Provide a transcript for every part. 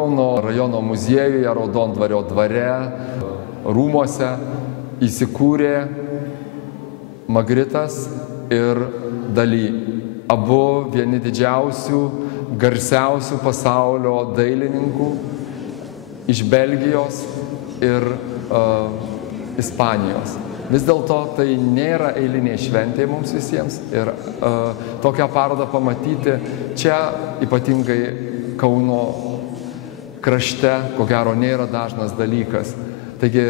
Kauno rajono muziejuje, Raudondvario dvare, rūmuose įsikūrė Magritas ir Dali. Abu vieni didžiausių, garsiausių pasaulio dailininkų iš Belgijos ir Ispanijos. Vis dėlto tai nėra eilinė šventė mums visiems ir tokią parodą pamatyti čia, ypatingai Kauno krašte, ko gero nėra dažnas dalykas. Taigi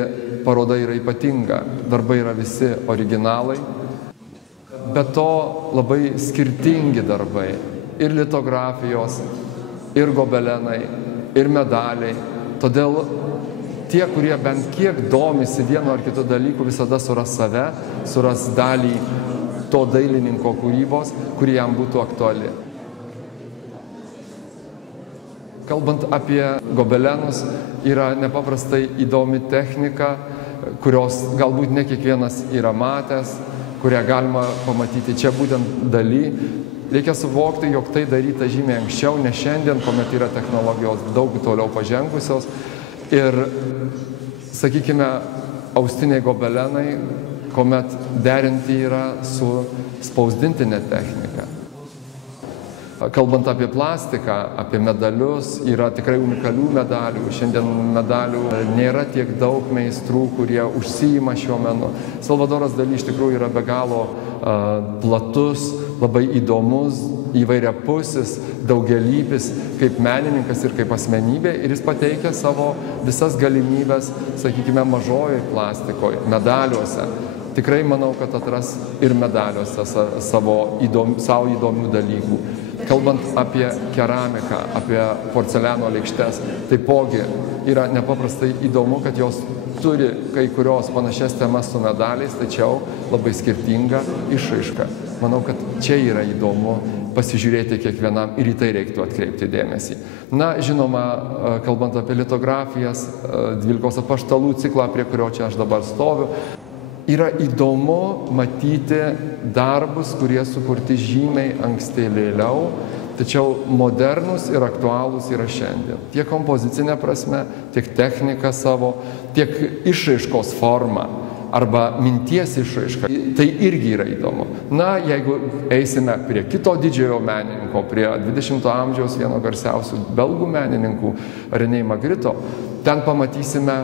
paroda yra ypatinga, darbai yra visi originalai, bet to labai skirtingi darbai. Ir litografijos, ir gobelenai, ir medaliai. Todėl tie, kurie bent kiek domisi vienu ar kitu dalyku, visada suras save, suras dalį to dailininko kūrybos, kuri jam būtų aktuali. Kalbant apie gobelenus, yra nepaprastai įdomi technika, kurios galbūt ne kiekvienas yra matęs, kurią galima pamatyti čia būtent Dali. Reikia suvokti, jog tai daryta žymiai anksčiau, ne šiandien, kuomet yra technologijos daug toliau pažengusios. Ir, sakykime, austiniai gobelenai, kuomet derinti yra su spausdintinė technika. Kalbant apie plastiką, apie medalius, yra tikrai unikalių medalių. Šiandien medalių nėra tiek daug meistrų, kurie užsiima šiuo menu. Salvadoras Dali iš tikrųjų yra be galo platus, labai įdomus, įvairiapusis, daugialypis kaip menininkas ir kaip asmenybė. Ir jis pateikia savo visas galimybės, sakykime, mažojoje plastikoje, medaliuose. Tikrai manau, kad atras ir medaliuose savo įdomių dalykų. Kalbant apie keramiką, apie porceliano lėkštes, taipogi yra nepaprastai įdomu, kad jos turi kai kurios panašias temas su medaliais, tačiau labai skirtinga išraiška. Manau, kad čia yra įdomu pasižiūrėti kiekvienam ir į tai reiktų atkreipti dėmesį. Na, žinoma, kalbant apie litografijas, 12 apaštalų ciklą, prie kurio čia aš dabar stoviu, yra įdomu matyti darbus, kurie sukurti žymiai ankstėliau, tačiau modernus ir aktualūs yra šiandien. Tiek kompozicinė prasme, tiek technika savo, tiek išraiškos forma arba minties išraiška. Tai irgi yra įdomu. Na, jeigu eisime prie kito didžiojo menininko, prie 20-ojo amžiaus vieno garsiausių belgų menininkų, René Magrito, ten pamatysime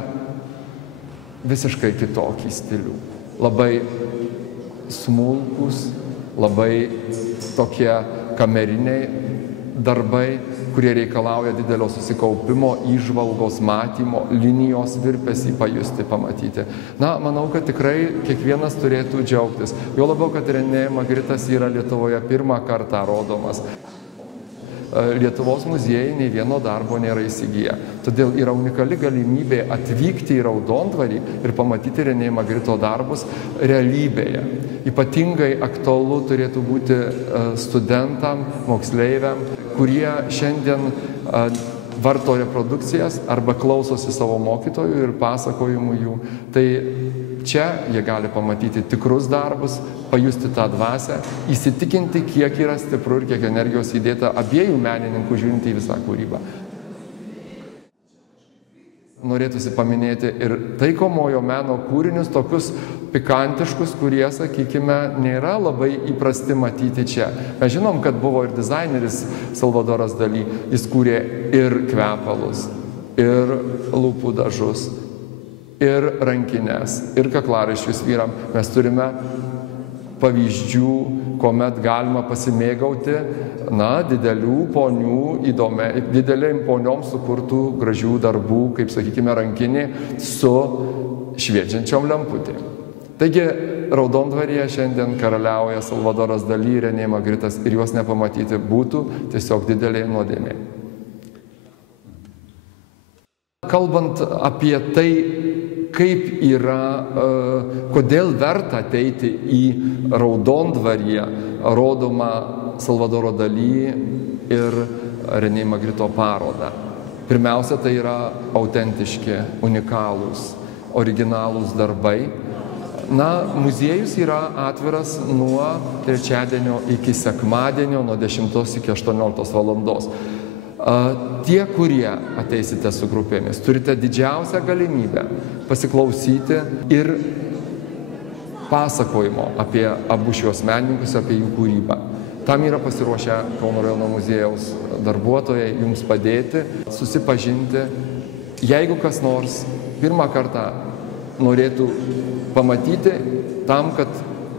visiškai kitokį stilių. Labai smulkus, labai tokie kameriniai darbai, kurie reikalauja didelio susikaupimo, įžvalgos, matymo, linijos virpesį pajusti, pamatyti. Na, manau, kad tikrai kiekvienas turėtų džiaugtis. Jo labiau, kad René Magritas yra Lietuvoje pirmą kartą rodomas. Lietuvos muziejai nei vieno darbo nėra įsigiję. Todėl yra unikali galimybė atvykti į Raudondvarį ir pamatyti René Magrito darbus realybėje. Ypatingai aktualu turėtų būti studentam, moksleiviam, kurie šiandien varto reprodukcijas arba klausosi savo mokytojų ir pasakojimų jų. Tai čia jie gali pamatyti tikrus darbus, pajusti tą dvasią, įsitikinti, kiek yra stipru ir kiek energijos įdėta abiejų menininkų žiūrint į visą kūrybą. Norėtųsi paminėti ir taikomojo meno kūrinius, tokius pikantiškus, kurie, sakykime, nėra labai įprasti matyti čia. Mes žinom, kad buvo ir dizaineris Salvadoras Dali, jis kūrė ir kvepalus, ir lūpų dažus, ir rankinės, ir kaklaraiščius vyram. Mes turime pavyzdžių, kuomet galima pasimėgauti, didelių ponių, didelėm poniom sukurtų gražių darbų, kaip, sakykime, rankinė su šviečiančiom lemputėm. Taigi, Raudondvaryje šiandien karaliauja Salvadoras Dali, René Magritas ir juos nepamatyti būtų tiesiog didelė nuodėmė. Kalbant apie tai, kaip yra, kodėl verta ateiti į Raudondvaryje rodomą Salvadoro Dali ir René Magrito parodą. Pirmiausia, tai yra autentiški, unikalūs, originalūs darbai. Muziejus yra atviras nuo trečiadienio iki sekmadienio, nuo 10 iki 18 valandos. Tie, kurie ateisite su grupėmis, turite didžiausią galimybę pasiklausyti ir pasakojimo apie abu šios menininkus, apie jų kūrybą. Tam yra pasiruošę Kauno rajono muziejaus darbuotojai jums padėti, susipažinti. Jeigu kas nors pirmą kartą norėtų pamatyti tam, kad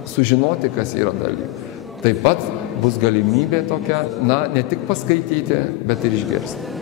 sužinoti, kas yra dalykai, taip pat bus galimybė tokia, ne tik paskaityti, bet ir išgirsti.